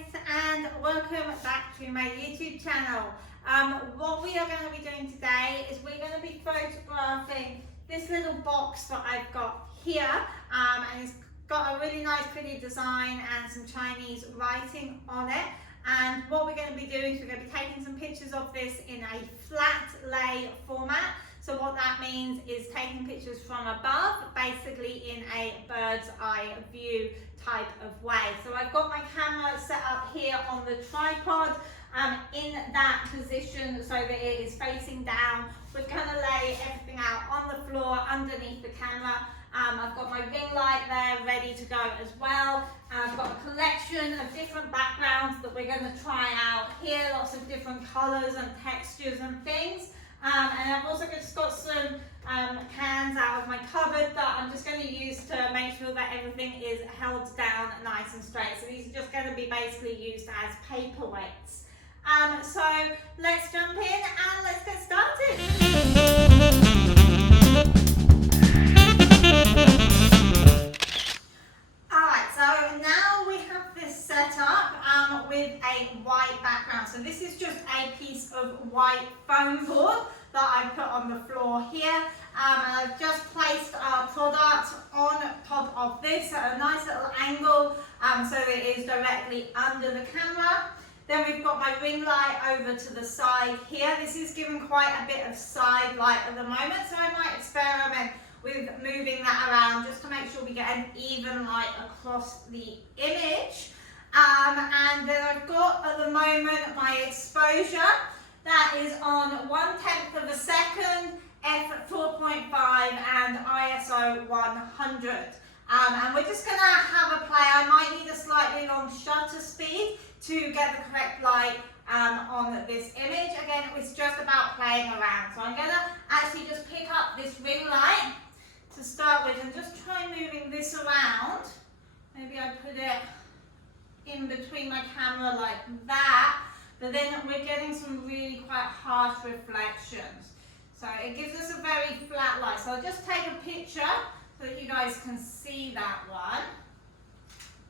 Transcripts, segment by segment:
guys, and welcome back to my YouTube channel. What we are going to be doing today is we're going to be photographing this little box that I've got here, and it's got a really nice pretty design and some Chinese writing on it. And what we're going to be doing is we're going to be taking some pictures of this in a flat lay format. So what that means is taking pictures from above, basically in a bird's eye view type of way. So I've got my camera set up here on the tripod in that position so that it is facing down. We're going to lay everything out on the floor underneath the camera. I've got my ring light there ready to go as well. I've got a collection of different backgrounds that we're going to try out here, lots of different colours and textures and things. And I've also just got some cans out of my cupboard that I'm just going to use to make sure that everything is held down nice and straight. So these are just going to be basically used as paperweights. So let's jump in and let's get started. Alright, so now we have this set up with a white background. So this is just a piece of white foam board that I've put on the floor here. And I've just placed our product on top of this at a nice little angle so that it is directly under the camera. Then we've got my ring light over to the side here. This is giving quite a bit of side light at the moment, so I might experiment with moving that around just to make sure we get an even light across the image. And then I've got at the moment my exposure that is on 1/10 of a second, f/4.5 and ISO 100. And we're just going to have a play. I might need a slightly long shutter speed to get the correct light on this image. Again, it's just about playing around. So I'm going to actually just pick up this ring light to start with and just try moving this around. Maybe I put it in between my camera like that, but then we're getting some really quite harsh reflections. So it gives us a very flat light. So I'll just take a picture so that you guys can see that one.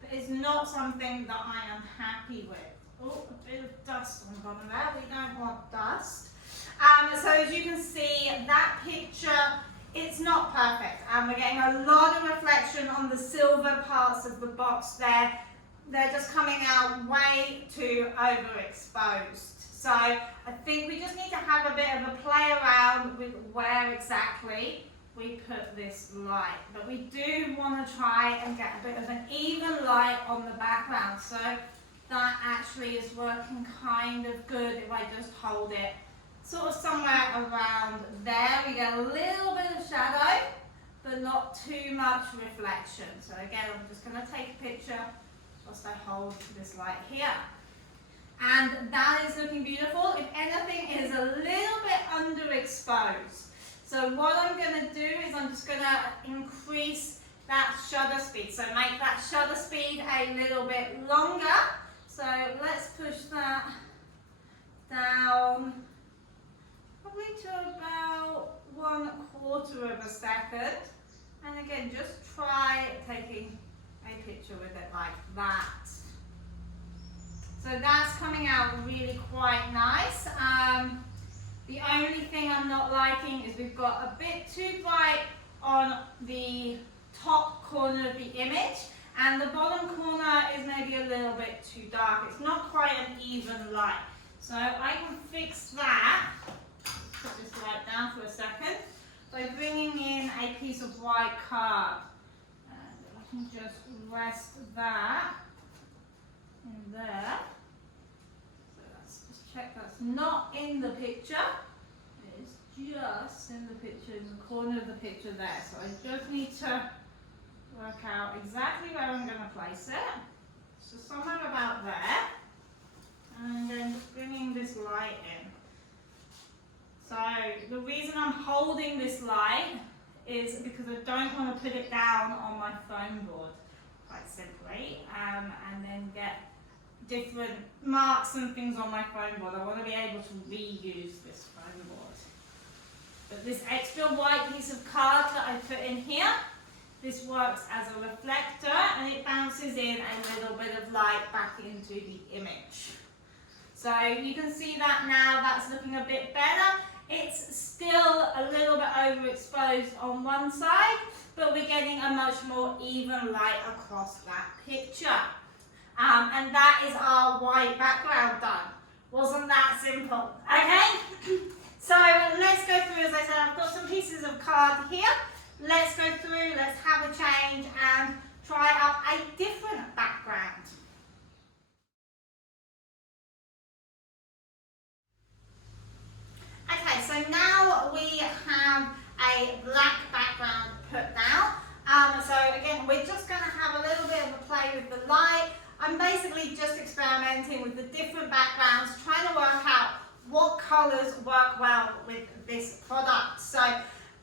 But it's not something that I am happy with. Oh, a bit of dust on the bottom there. We don't want dust. So as you can see, that picture, it's not perfect. We're getting a lot of reflection on the silver parts of the box there. They're just coming out way too overexposed. So I think we just need to have a bit of a play around with where exactly we put this light. But we do want to try and get a bit of an even light on the background. So that actually is working kind of good if I just hold it sort of somewhere around there. We get a little bit of shadow, but not too much reflection. So again, I'm just going to take a picture whilst I hold this light here. And that is looking beautiful. If anything, it is a little bit underexposed. So what I'm going to do is I'm just going to increase that shutter speed. So make that shutter speed a little bit longer. So let's push that down probably to about 1/4 of a second. And again, just try taking a picture with it like that. So that's coming out really quite nice. The only thing I'm not liking is we've got a bit too bright on the top corner of the image, and the bottom corner is maybe a little bit too dark. It's not quite an even light. So I can fix that. Put this light down for a second by bringing in a piece of white card. And I can just rest that in there. So let's just check that's not in the picture. It's just in the picture, in the corner of the picture there. So I just need to work out exactly where I'm going to place it. So somewhere about there. And then just bringing this light in. So the reason I'm holding this light is because I don't want to put it down on my foam board, quite simply, and then get different marks and things on my foam board. I want to be able to reuse this foam board. But this extra white piece of card that I put in here this works as a reflector and it bounces in a little bit of light back into the image. So you can see that now, that's looking a bit better. It's still a little bit overexposed on one side, but we're getting a much more even light across that picture. And that is our white background done. Wasn't that simple? Okay? So let's go through, as I said, I've got some pieces of card here. Let's go through, let's have a change and try up a different background. Okay, so now we have a black background put down. So again, we're just going to have a little bit of a play with the light. I'm basically just experimenting with the different backgrounds, trying to work out what colours work well with this product. So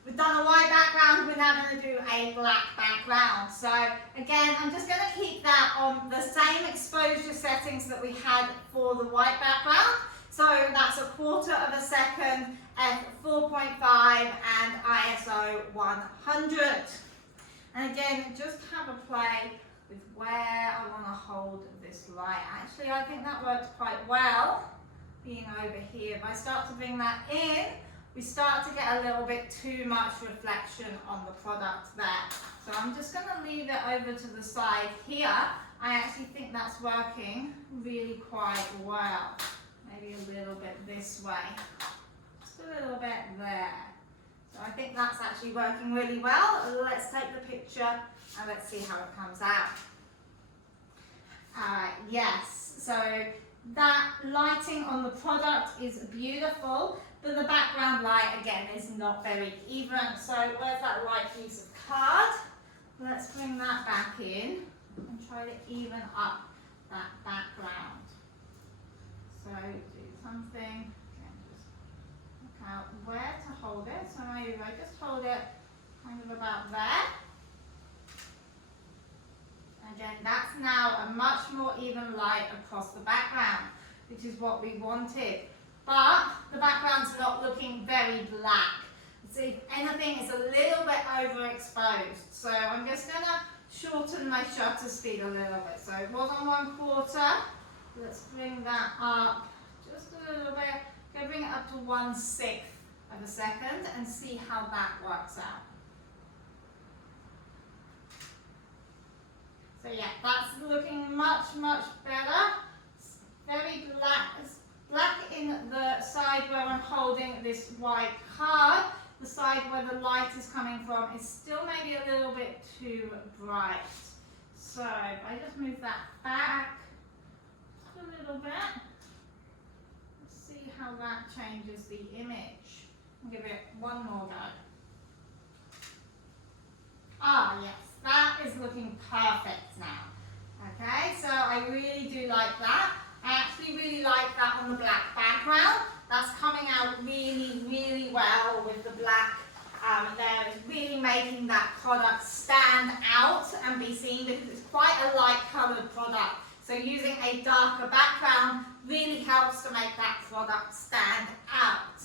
we've done a white background, we're now going to do a black background. So again, I'm just going to keep that on the same exposure settings that we had for the white background. So that's 1/4 second, f4.5 and ISO 100. And again, just have a play with where I want to hold this light. Actually, I think that works quite well, being over here. If I start to bring that in, we start to get a little bit too much reflection on the product there. So I'm just going to leave it over to the side here. I actually think that's working really quite well. Maybe a little bit this way, just a little bit there. So I think that's actually working really well. Let's take the picture and let's see how it comes out. Yes, so that lighting on the product is beautiful, but the background light again is not very even. So where's that light piece of card? Let's bring that back in and try to even up that background. So do something, again, just look out where to hold it. So maybe if I just hold it kind of about there. Again, that's now a much more even light across the background, which is what we wanted. But the background's not looking very black. So if anything, it's a little bit overexposed. So I'm just going to shorten my shutter speed a little bit. So it was on 1/4. Let's bring that up just a little bit. Go bring it up to 1/6 second and see how that works out. So yeah, that's looking much, much better. It's very black. It's black in the side where I'm holding this white card. The side where the light is coming from is still maybe a little bit too bright. So if I just move that back a little bit. Let's see how that changes the image. I'll give it one more go. Ah, yes, that is looking perfect now. Okay, so I really do like that. I actually really like that on the black background. That's coming out really, really well with the black. There is really making that product stand out and be seen because it's quite a light coloured product. So using a darker background really helps to make that product stand out.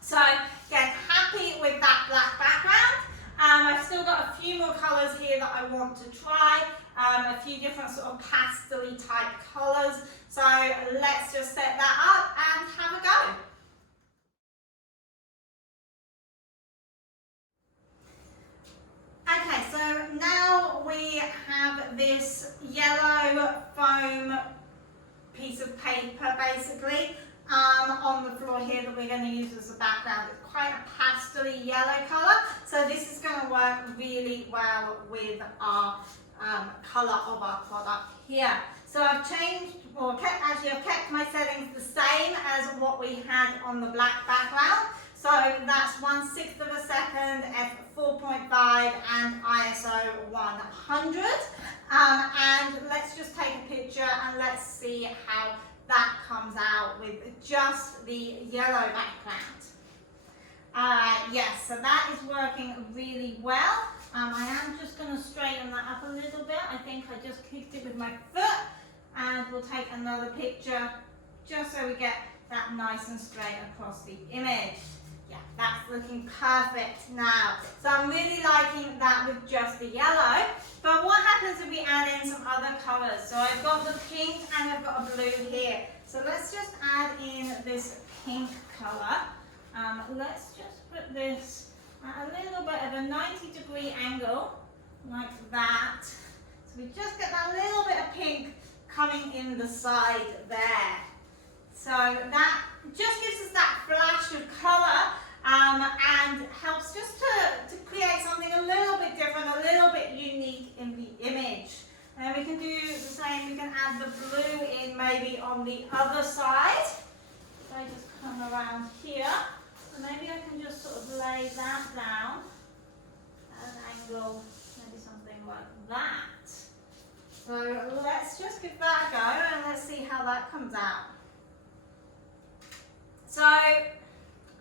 So again, happy with that black background. I've still got a few more colours here that I want to try, a few different sort of pastel-y type colours. So let's just set that up and have a go. Okay, so now we have this yellow foam piece of paper basically on the floor here that we're going to use as a background. It's quite a pastel-y yellow colour, so this is going to work really well with our colour of our product here. So I've changed, or I've kept my settings the same as what we had on the black background. So that's 1/6 second, f4.5 and ISO 100. And let's just take a picture and let's see how that comes out with just the yellow background. Yes, so that is working really well. I am just going to straighten that up a little bit. I think I just kicked it with my foot, and we'll take another picture just so we get that nice and straight across the image. Yeah, that's looking perfect now. So I'm really liking that with just the yellow. But what happens if we add in some other colors? So I've got the pink and I've got a blue here. So let's just add in this pink color. Let's just put this at a little bit of a 90-degree angle, like that. So we just get that little bit of pink coming in the side there. So that just gives us that flash of colour and helps just to create something a little bit different, a little bit unique in the image. And we can do the same, we can add the blue in maybe on the other side. So I just come around here, so maybe I can just sort of lay that down at an angle, maybe something like that. So let's just give that a go and let's see how that comes out. So I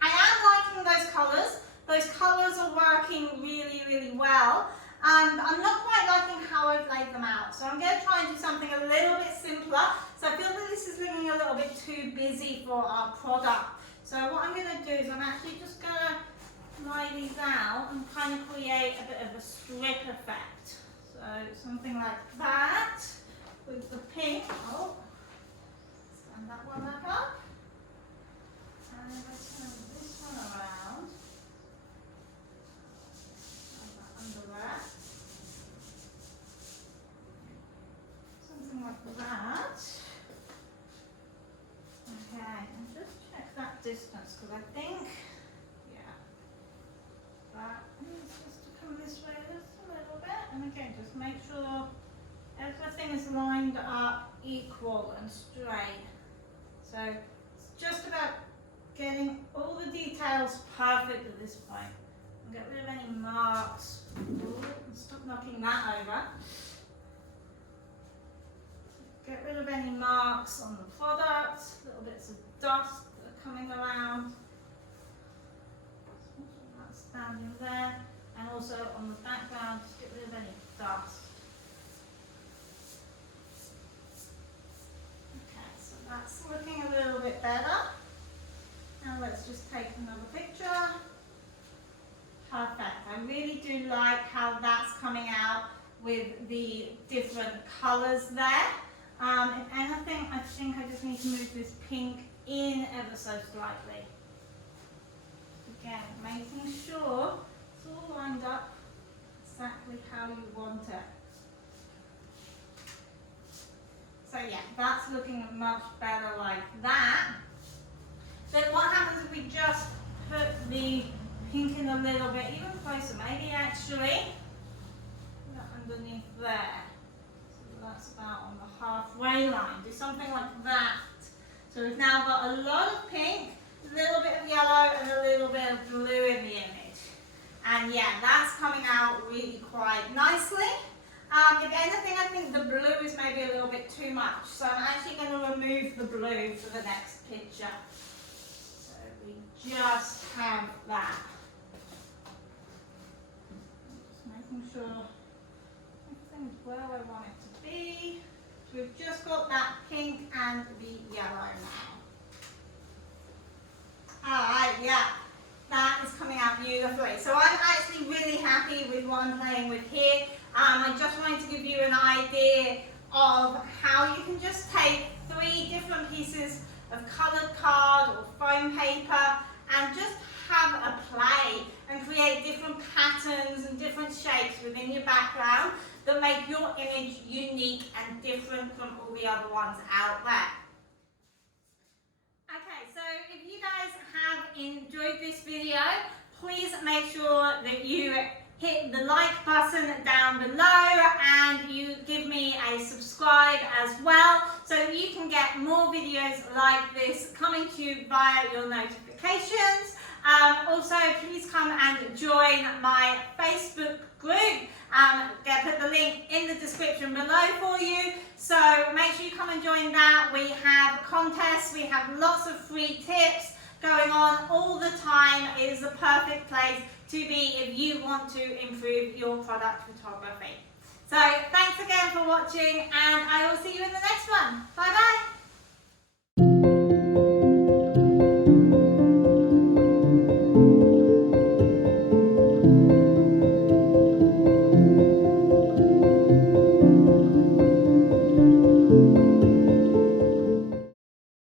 am liking those colours. Those colours are working really, really well. I'm not quite liking how I've laid them out. So I'm going to try and do something a little bit simpler. So I feel that this is looking a little bit too busy for our product. So what I'm going to do is I'm actually just going to lay these out and kind of create a bit of a strip effect. So something like that with the pink. Oh, stand that one back up. And then let's turn this one around. Under there. Something like that. Okay, and just check that distance because I think, yeah, that needs just to come this way just a little bit. And again, just make sure everything is lined up equal and straight. So it's just about getting all the details perfect at this point. And get rid of any marks. Ooh, stop knocking that over. Get rid of any marks on the product, little bits of dust that are coming around. That's standing there. And also on the background, just get rid of any dust. Okay, so that's looking a little bit better. Now let's just take another picture. Perfect. I really do like how that's coming out with the different colours there. If anything, I think I just need to move this pink in ever so slightly. Again, making sure it's all lined up exactly how you want it. So yeah, that's looking much better like that. Then what happens if we just put the pink in a little bit, even closer, maybe actually underneath there. So that's about on the halfway line. Do something like that. So we've now got a lot of pink, a little bit of yellow and a little bit of blue in the image. And yeah, that's coming out really quite nicely. If anything, I think the blue is maybe a little bit too much. So I'm actually going to remove the blue for the next picture. So we just have that. Just making sure everything's where I want it to be. So we've just got that pink and the yellow now. Alright, yeah. That is coming out beautifully. So I'm actually really happy with what I'm playing with here. I just wanted to give you an idea of how you can just take 3 different pieces of coloured card or foam paper and just have a play and create different patterns and different shapes within your background that make your image unique and different from all the other ones out there. Okay, so if you guys have enjoyed this video, please make sure that you hit the like button down below and you give me a subscribe as well so that you can get more videos like this coming to you via your notifications. Also, please come and join my Facebook group. I'll put the link in the description below for you. So make sure you come and join that. We have contests, we have lots of free tips going on all the time. It is the perfect place to be if you want to improve your product photography. So thanks again for watching and I will see you in the next one.